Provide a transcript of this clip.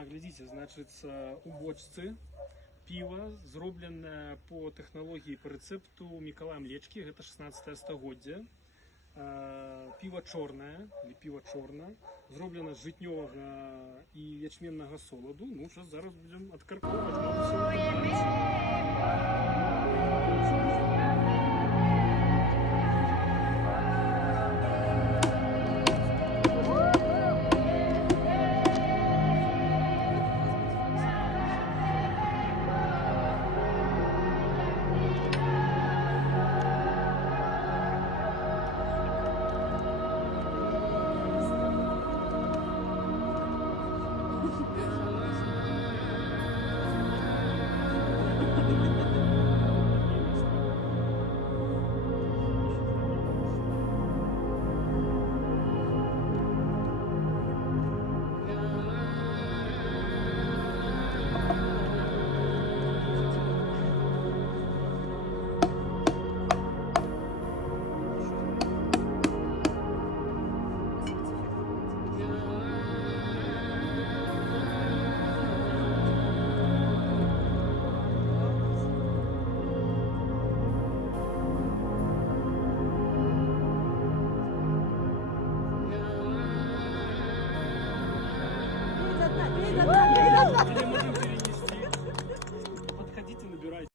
Так, глядите, значит, у бочцы пиво, зроблене по технології, по рецепту Миколая Млечки, это 16 стагоддзя. Пиво чорне, или пиво чорне, зроблено з житнього і ячменного солоду. Ну, зараз будемо відкарковувати, може все понравиться. Или можем